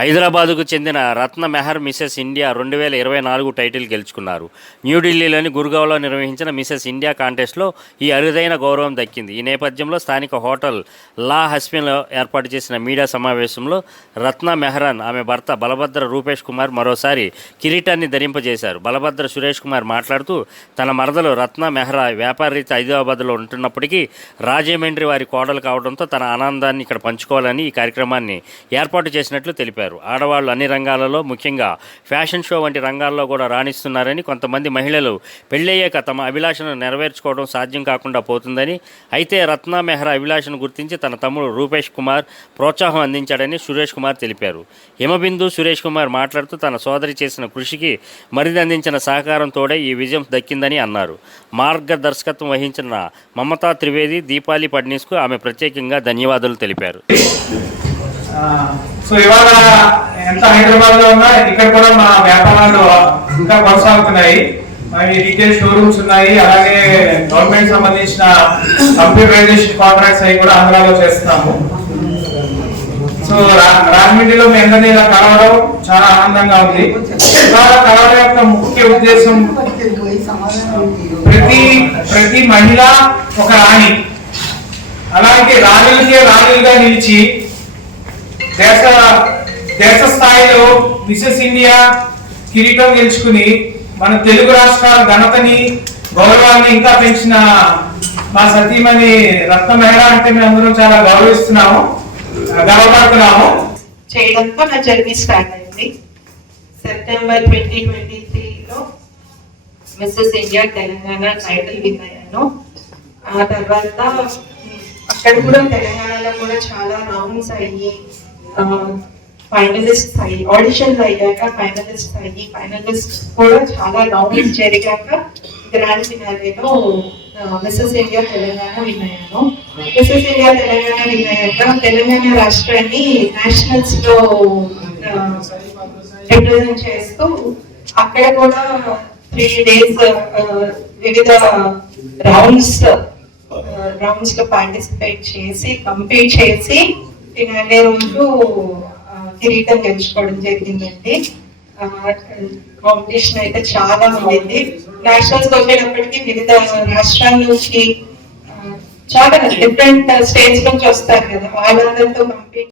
హైదరాబాద్కు చెందిన రత్న Meher Mrs India రెండు వేల ఇరవై నాలుగు టైటిల్ గెలుచుకున్నారు. న్యూఢిల్లీలోని గుర్గావ్లో నిర్వహించిన మిసెస్ ఇండియా కాంటెస్ట్లో ఈ అరుదైన గౌరవం దక్కింది. ఈ నేపథ్యంలో స్థానిక హోటల్ లా హస్మిన్లో ఏర్పాటు చేసిన మీడియా సమావేశంలో రత్న మెహ్రాన్ ఆమె భర్త బలభద్ర రూపేష్ కుమార్ మరోసారి కిరీటాన్ని ధరింపజేశారు. బలభద్ర సురేష్ కుమార్ మాట్లాడుతూ తన మరదలు రత్న మెహ్రా వ్యాపార హైదరాబాద్లో ఉంటున్నప్పటికీ రాజమండ్రి వారి కోడలు కావడంతో తన ఆనందాన్ని ఇక్కడ పంచుకోవాలని ఈ కార్యక్రమాన్ని ఏర్పాటు చేసినట్లు తెలిపారు. ఆడవాళ్ళు అన్ని రంగాలలో ముఖ్యంగా ఫ్యాషన్ షో వంటి రంగాల్లో కూడా రాణిస్తున్నారని కొంతమంది మహిళలు పెళ్ళయ్యాక తమ అభిలాషను నెరవేర్చుకోవడం సాధ్యం కాకుండా పోతుందని అయితే రత్నా మెహ్రా అభిలాషను గుర్తించి తన తమ్ముడు రూపేష్ కుమార్ ప్రోత్సాహం అందించాడని సురేష్ కుమార్ తెలిపారు. హిమబిందు సురేష్ కుమార్ మాట్లాడుతూ తన సోదరి చేసిన కృషికి మరిది అందించిన సహకారం తోడే ఈ విజయం దక్కిందని అన్నారు. మార్గదర్శకత్వం వహించిన మమతా త్రివేది దీపాలి పడ్నీస్కు ఆమె ప్రత్యేకంగా ధన్యవాదాలు తెలిపారు. సో ఇవాళ ఎంత హైదరాబాద్లో ఉన్నా ఇక్కడ కూడా మా వ్యాపారాలు ఇంకా కొనసాగుతున్నాయి. మరి రీటైల్ షోరూమ్స్ ఉన్నాయి అలాగే గవర్నమెంట్ సంబంధించిన కంప్యూటరైజేషన్ కాంట్రాక్ట్స్ అవి కూడా ఆంధ్రాలో చేస్తున్నాము. సో రా- రాజమండ్రిలో మీ అందరినీ ఇలా కలవడం చాలా ఆనందంగా ఉంది. ఇవాళ కలవడం యొక్క ముఖ్య ఉద్దేశం ప్రతి ప్రతి మహిళ ఒక రాణి. అలాగే రాణులకే రాణులుగా నిలిచి దేశ దేశ స్థాయిలో మిసెస్ ఇండియా కిరీటం గెలుచుకుని మన తెలుగు రాష్ట్రాల ఘనతని గౌరవాన్ని ఇంకా పెంచిన మా సతీమణి రత్న మెహరా అంటే మేము అందరం చాలా గౌరవిస్తున్నాము గర్వపడుతున్నాము. చేయడంతో నా జర్నీ స్టార్ట్ అయింది. సెప్టెంబర్ ట్వంటీ ట్వంటీ త్రీలో Mrs India Telangana title win అయ్యాను. ఆ తర్వాత అక్కడ కూడా తెలంగాణలో కూడా చాలా రౌండ్స్ అయ్యి ఫైనలిస్ట్ అయ్యి ఆడిషన్స్ అయ్యాక ఫైనలిస్ట్ అయ్యి ఫైనలిస్ట్ కూడా చాలా నామినేట్ జరిగాక గ్రాండ్ ఫినాలేలో మిస్సెస్ ఇండియా తెలంగాణ విన్ అయ్యాను మిస్సెస్ ఇండియా తెలంగాణ విన్ అయ్యాక తెలంగాణ రాష్ట్రాన్ని నేషనల్స్లో రిప్రజెంట్ చేస్తూ అక్కడ కూడా త్రీ డేస్ వివిధ రౌండ్స్ రౌండ్స్లో పార్టిసిపేట్ చేసి కంప్లీట్ చేసి తినే రోజు కిరీటం గెలుచుకోవడం జరిగిందండి. కాంపిటీషన్ అయితే చాలా ఉండింది నేషనల్స్ వచ్చేటప్పటికి వివిధ రాష్ట్రాల నుంచి చాలా డిఫరెంట్ స్టేట్స్ నుంచి వస్తారు కదా వాళ్ళందరితో కంపీట్